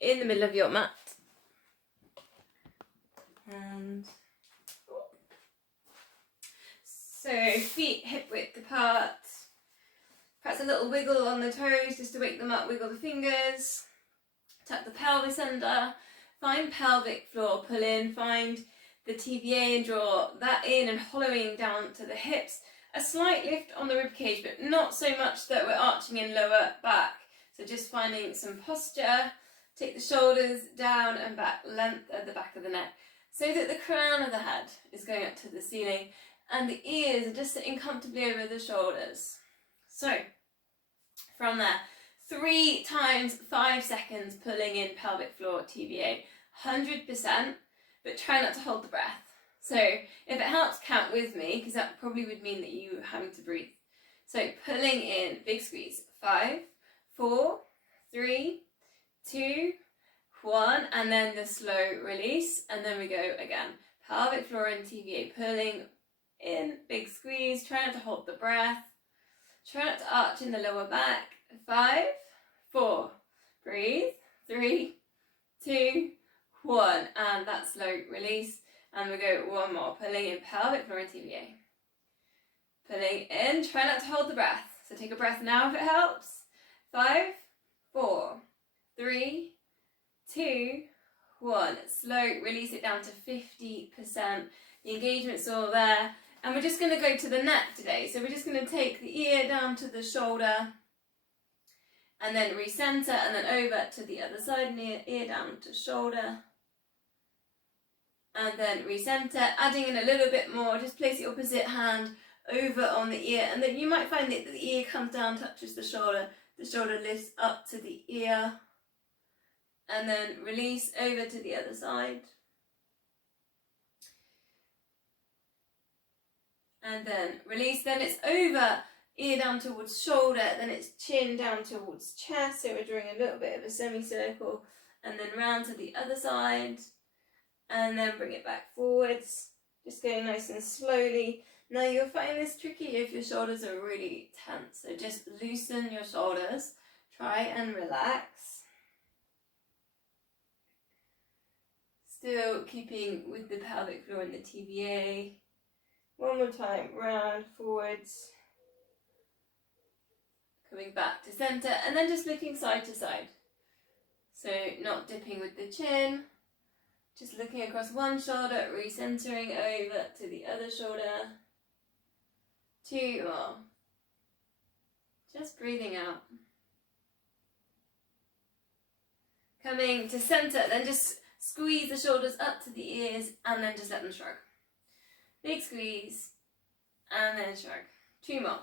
in the middle of your mat. And so feet hip width apart. Perhaps a little wiggle on the toes just to wake them up, wiggle the fingers. Tuck the pelvis under. Find pelvic floor, pull in, find the TVA and draw that in and hollowing down to the hips. A slight lift on the ribcage, but not so much that we're arching in lower back. So just finding some posture. Take the shoulders down and back, length at the back of the neck, so that the crown of the head is going up to the ceiling and the ears are just sitting comfortably over the shoulders. So from there, 3 times 5 seconds pulling in pelvic floor TVA, 100%, but try not to hold the breath. So if it helps, count with me, because that probably would mean that you are having to breathe. So pulling in, big squeeze, 5, 4, 3, 2, 1, and then the slow release, and then we go again. Pelvic floor and TVA, pulling in, big squeeze, try not to hold the breath, try not to arch in the lower back. 5, 4, breathe, 3, 2, 1, and that slow release, and we go one more, pulling in pelvic floor and TVA. Pulling in, try not to hold the breath, so take a breath now if it helps. 5, 4, 3, 2, 1, slow, release it down to 50%. The engagement's all there, and we're just going to go to the neck today. So we're just going to take the ear down to the shoulder, and then recenter, and then over to the other side, ear down to shoulder, and then recenter, adding in a little bit more. Just place the opposite hand over on the ear, and then you might find that the ear comes down, touches the shoulder lifts up to the ear, and then release over to the other side. And then release, then it's over, ear down towards shoulder, then it's chin down towards chest, so we're drawing a little bit of a semicircle, and then round to the other side, and then bring it back forwards, just going nice and slowly. Now you'll find this tricky if your shoulders are really tense, so just loosen your shoulders, try and relax. Still keeping with the pelvic floor and the TVA. One more time, round, forwards, coming back to centre, and then just looking side to side. So not dipping with the chin, just looking across one shoulder, recentering over to the other shoulder. 2 more. Just breathing out. Coming to centre, then just squeeze the shoulders up to the ears, and then just let them shrug. Big squeeze, and then shrug. 2 more.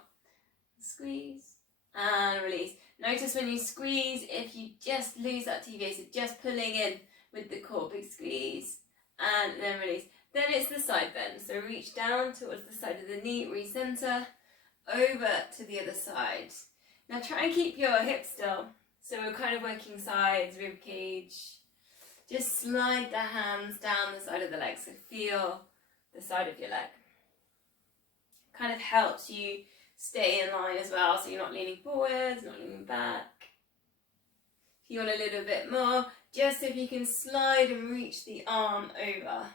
Squeeze, and release. Notice when you squeeze, if you just lose that TVA, so just pulling in with the core, big squeeze, and then release. Then it's the side bend, so reach down towards the side of the knee, recenter, over to the other side. Now try and keep your hips still, so we're kind of working sides, rib cage. Just slide the hands down the side of the leg, so feel the side of your leg. Kind of helps you stay in line as well, so you're not leaning forwards, not leaning back. If you want a little bit more, just if you can slide and reach the arm over.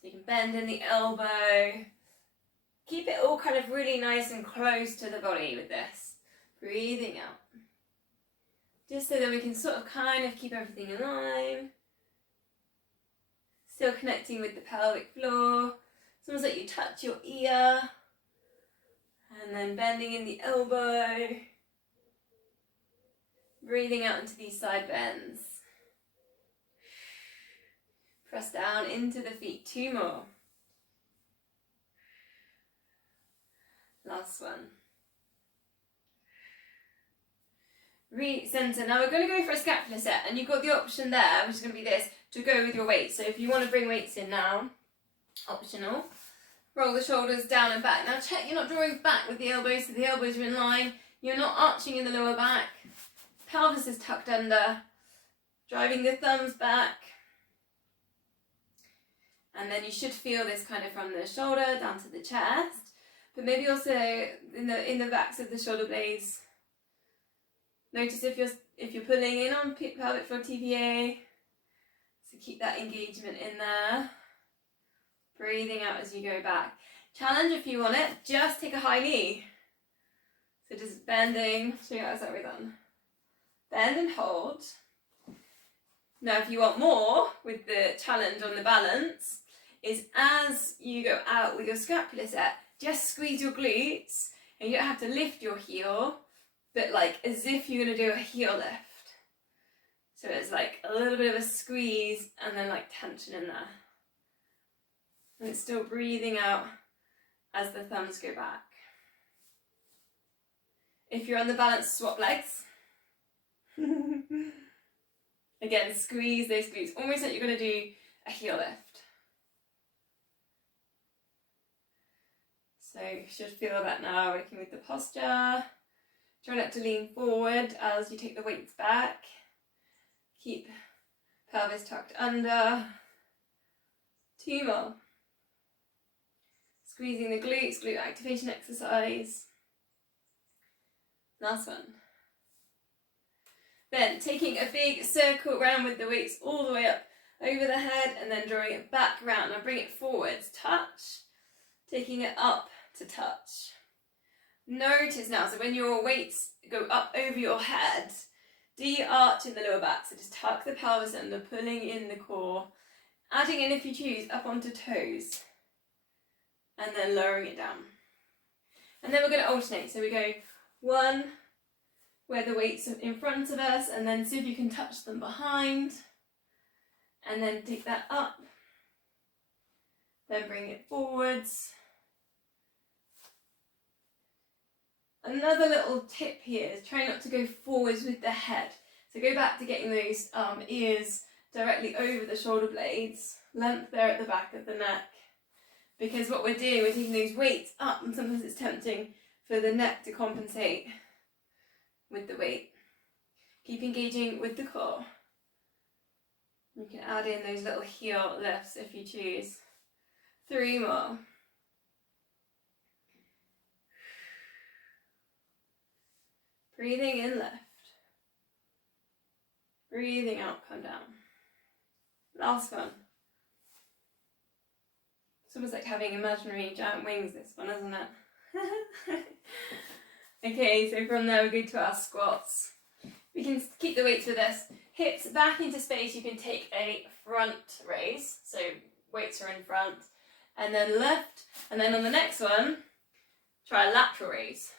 So you can bend in the elbow. Keep it all kind of really nice and close to the body with this. Breathing out. Just so that we can sort of kind of keep everything in line. Still connecting with the pelvic floor. It's almost like you touch your ear. And then bending in the elbow. Breathing out into these side bends. Press down into the feet. 2 more. Last one. Recenter. Now we're going to go for a scapular set, and you've got the option there, which is going to be this, to go with your weights. So if you want to bring weights in now, optional. Roll the shoulders down and back. Now check you're not drawing back with the elbows, so the elbows are in line. You're not arching in the lower back. Pelvis is tucked under. Driving the thumbs back. And then you should feel this kind of from the shoulder down to the chest, but maybe also in the backs of the shoulder blades. Notice if you're pulling in on pelvic floor TVA, so keep that engagement in there. Breathing out as you go back. Challenge if you want it, just take a high knee. So just bending, show you how's that way done. Bend and hold. Now if you want more with the challenge on the balance, is as you go out with your scapular set, just squeeze your glutes, and you don't have to lift your heel, but like as if you're going to do a heel lift. So it's like a little bit of a squeeze and then like tension in there. And it's still breathing out as the thumbs go back. If you're on the balance, swap legs. Again, squeeze those glutes, almost like you're going to do a heel lift. So you should feel that now, working with the posture. Try not to lean forward as you take the weights back. Keep pelvis tucked under. 2 more. Squeezing the glutes, glute activation exercise. Last one. Then taking a big circle around with the weights all the way up over the head and then drawing it back around. Now bring it forwards, touch, taking it up to touch. Notice now, so when your weights go up over your head, de-arch in the lower back, so just tuck the pelvis under, pulling in the core, adding in if you choose up onto toes, and then lowering it down. And then we're going to alternate, so we go one where the weights are in front of us, and then see if you can touch them behind, and then take that up, then bring it forwards. Another little tip here is try not to go forwards with the head. So go back to getting those ears directly over the shoulder blades, length there at the back of the neck. Because what we're doing, we're taking those weights up, and sometimes it's tempting for the neck to compensate with the weight. Keep engaging with the core. You can add in those little heel lifts if you choose. 3 more. Breathing in, left. Breathing out, come down. Last one. It's almost like having imaginary giant wings, this one, isn't it? Okay, so from there we go to our squats. We can keep the weights with us. Hips back into space, you can take a front raise, so weights are in front, and then left, and then on the next one, try a lateral raise.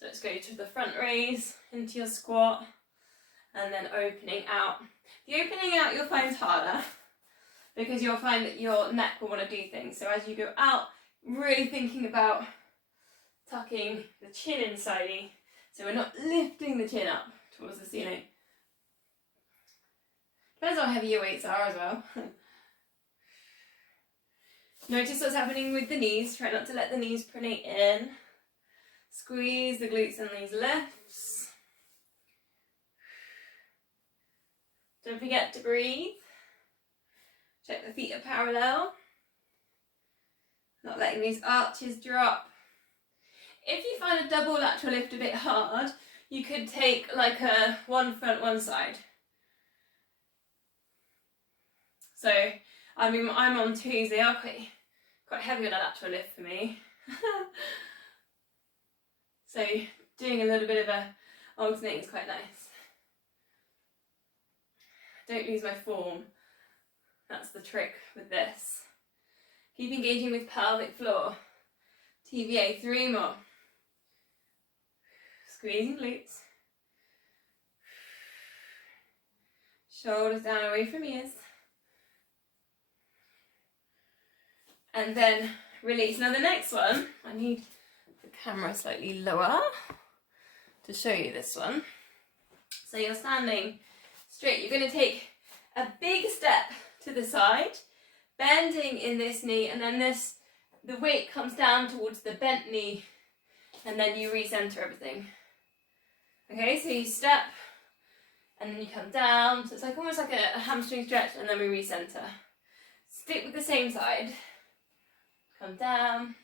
So let's go to the front raise, into your squat, and then opening out. The opening out you'll find harder, because you'll find that your neck will want to do things. So as you go out, really thinking about tucking the chin inside you, so we're not lifting the chin up towards the ceiling. Depends how heavy your weights are as well. Notice what's happening with the knees. Try not to let the knees pronate in. Squeeze the glutes and these lifts. Don't forget to breathe. Check the feet are parallel. Not letting these arches drop. If you find a double lateral lift a bit hard, you could take like a one front, one side. So, I mean, I'm on 2s, they are quite heavy on a lateral lift for me. So, doing a little bit of a alternating is quite nice. Don't lose my form. That's the trick with this. Keep engaging with pelvic floor. TVA, 3 more. Squeezing glutes. Shoulders down away from ears. And then release. Now the next one, I need the camera slightly lower to show you this one. So you're standing straight. You're going to take a big step to the side, bending in this knee, and then the weight comes down towards the bent knee, and then you recenter everything. Okay, so you step, and then you come down, so it's like almost like a hamstring stretch, and then we recenter. Stick with the same side. Come down,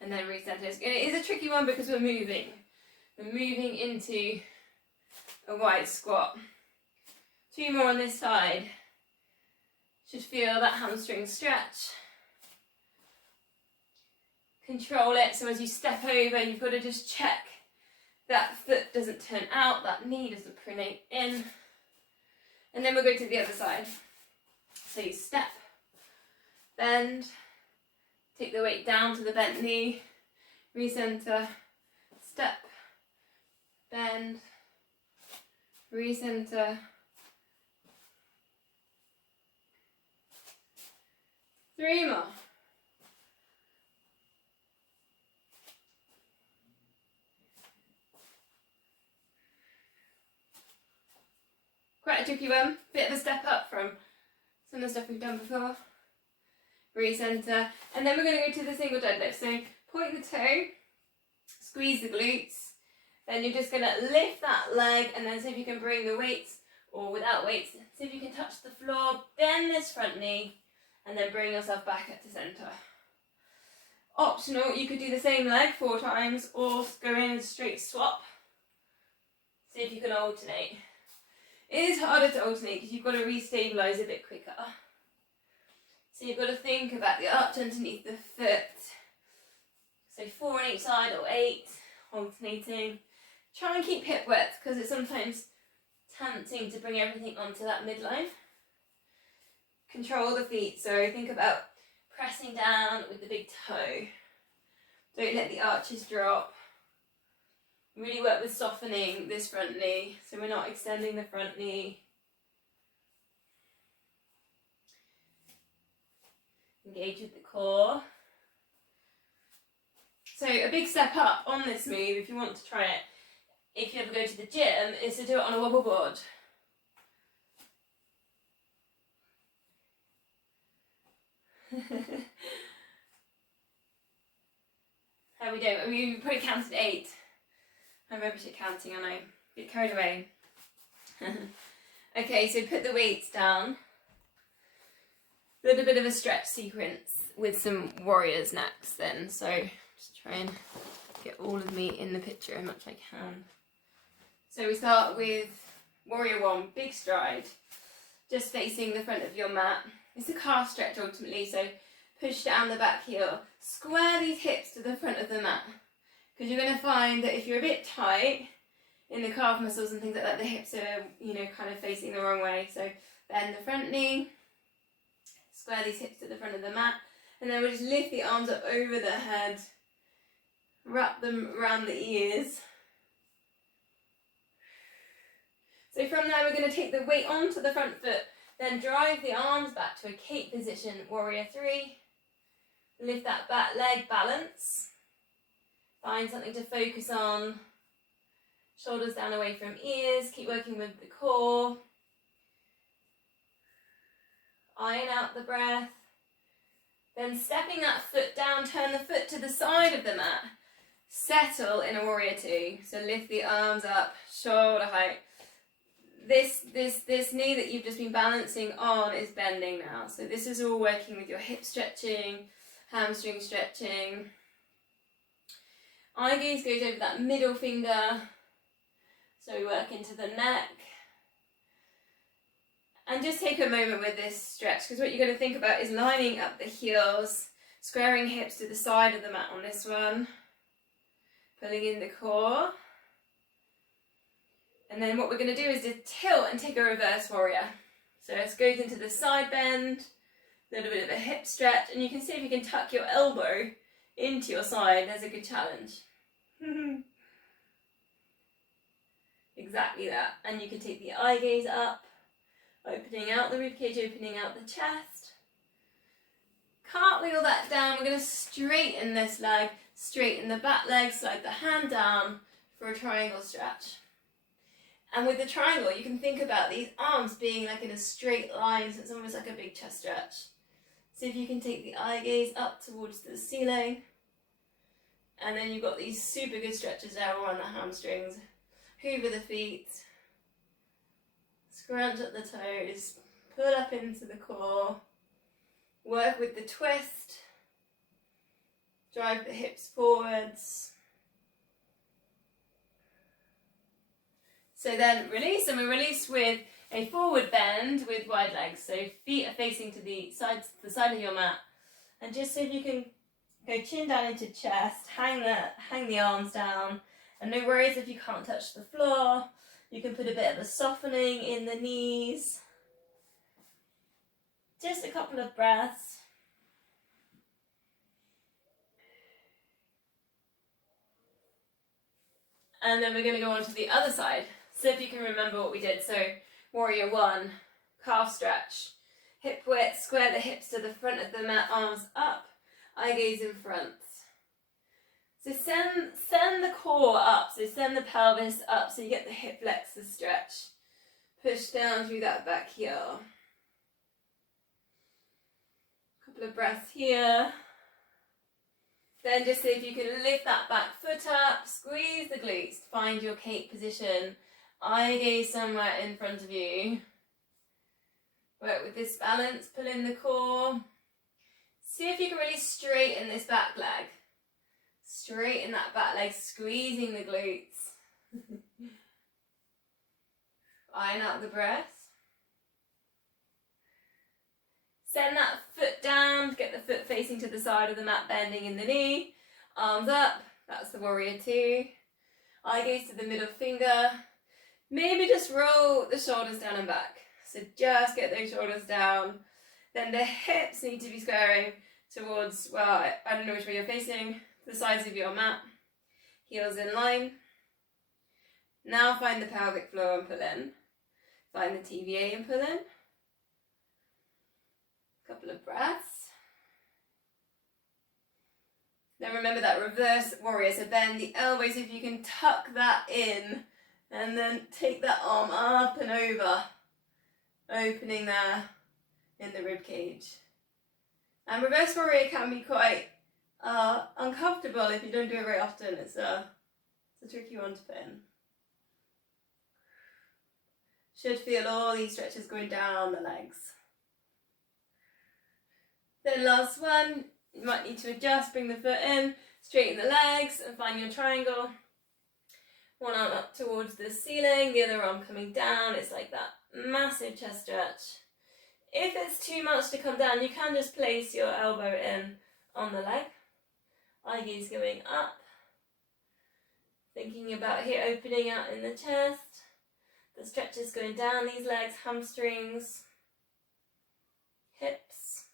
and then recenter. It is a tricky one because we're moving. and moving into a wide squat. 2 more on this side. Should feel that hamstring stretch. Control it, so as you step over, you've got to just check that foot doesn't turn out, that knee doesn't pronate in. And then we'll go to the other side. So you step, bend, take the weight down to the bent knee, recenter, step, bend, recenter, 3 more. Quite a tricky one, bit of a step up from some of the stuff we've done before. Recenter, and then we're going to go to the single deadlift. So point the toe, squeeze the glutes, then you're just going to lift that leg and then see if you can bring the weights, or without weights, see if you can touch the floor, bend this front knee, and then bring yourself back up to centre. Optional, you could do the same leg 4 times or go in a straight swap. See if you can alternate. It is harder to alternate because you've got to re-stabilise a bit quicker. So you've got to think about the arch underneath the foot. So 4 on each side or 8, alternating. Try and keep hip width because it's sometimes tempting to bring everything onto that midline. Control the feet, so think about pressing down with the big toe. Don't let the arches drop. Really work with softening this front knee, so we're not extending the front knee. Engage with the core. So a big step up on this move, if you want to try it, if you ever go to the gym, is to do it on a wobble board. How we doing? We probably counted 8. I'm rubbish at counting, I know. Get carried away. Okay, so put the weights down. A little bit of a stretch sequence with some warriors next then. So just try and get all of me in the picture as much as I can. So we start with warrior 1, big stride. Just facing the front of your mat. It's a calf stretch ultimately, so push down the back heel. Square these hips to the front of the mat. Because you're going to find that if you're a bit tight in the calf muscles and things like that, the hips are, kind of facing the wrong way. So bend the front knee, square these hips to the front of the mat, and then we'll just lift the arms up over the head, wrap them around the ears. So from there we're going to take the weight onto the front foot, then drive the arms back to a cape position, warrior 3. Lift that back leg, balance. Find something to focus on. Shoulders down away from ears. Keep working with the core. Iron out the breath. Then stepping that foot down, turn the foot to the side of the mat. Settle in a warrior 2. So lift the arms up, shoulder height. This knee that you've just been balancing on is bending now. So this is all working with your hip stretching, hamstring stretching. Eye gaze goes over that middle finger, so we work into the neck. And just take a moment with this stretch, because what you're going to think about is lining up the heels, squaring hips to the side of the mat on this one, pulling in the core. And then what we're going to do is just tilt and take a reverse warrior. So it goes into the side bend, a little bit of a hip stretch, and you can see if you can tuck your elbow into your side. There's a good challenge. Exactly that. And you can take the eye gaze up, opening out the ribcage, opening out the chest. Cartwheel that down. We're going to straighten this leg, straighten the back leg, slide the hand down for a triangle stretch. And with the triangle, you can think about these arms being like in a straight line, so it's almost like a big chest stretch. See if you can take the eye gaze up towards the ceiling. And then you've got these super good stretches there around the hamstrings. Hoover the feet. Scrunch up the toes. Pull up into the core. Work with the twist. Drive the hips forwards. So then release, and we release with a forward bend with wide legs. So feet are facing to the side of your mat. And just so you can go chin down into chest, hang the arms down. And no worries if you can't touch the floor. You can put a bit of a softening in the knees. Just a couple of breaths. And then we're going to go on to the other side. So if you can remember what we did. So warrior one, calf stretch. Hip width, square the hips to the front of the mat, arms up, eye gaze in front. So send the core up, so send the pelvis up so you get the hip flexor stretch. Push down through that back heel. Couple of breaths here. Then just see if you can lift that back foot up, squeeze the glutes, find your cake position, eye gaze somewhere in front of you. Work with this balance, pull in the core. See if you can really straighten this back leg. Straighten that back leg, squeezing the glutes. Iron out the breath. Send that foot down, get the foot facing to the side of the mat, bending in the knee. Arms up, that's the warrior two. Eye gaze to the middle finger. Maybe just roll the shoulders down and back. So just get those shoulders down. Then the hips need to be squaring towards, well, I don't know which way you're facing, the sides of your mat. Heels in line. Now find the pelvic floor and pull in. Find the TVA and pull in. Couple of breaths. Then remember that reverse warrior. So bend the elbows if you can, tuck that in. And then take that arm up and over. Opening there in the rib cage. And reverse warrior can be quite uncomfortable if you don't do it very often. It's a tricky one to put in. Should feel all these stretches going down the legs. Then last one, you might need to adjust, bring the foot in, straighten the legs and find your triangle. One arm up towards the ceiling, the other arm coming down. It's like that massive chest stretch. If it's too much to come down, you can just place your elbow in on the leg. Eye gaze going up. Thinking about here opening out in the chest. The stretch is going down these legs, hamstrings, hips.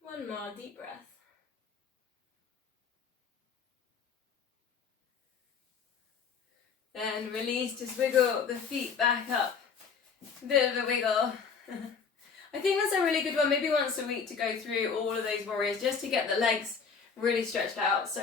One more deep breath. Then release, just wiggle the feet back up. Bit of a wiggle. I think that's a really good one, maybe once a week to go through all of those warriors just to get the legs really stretched out. So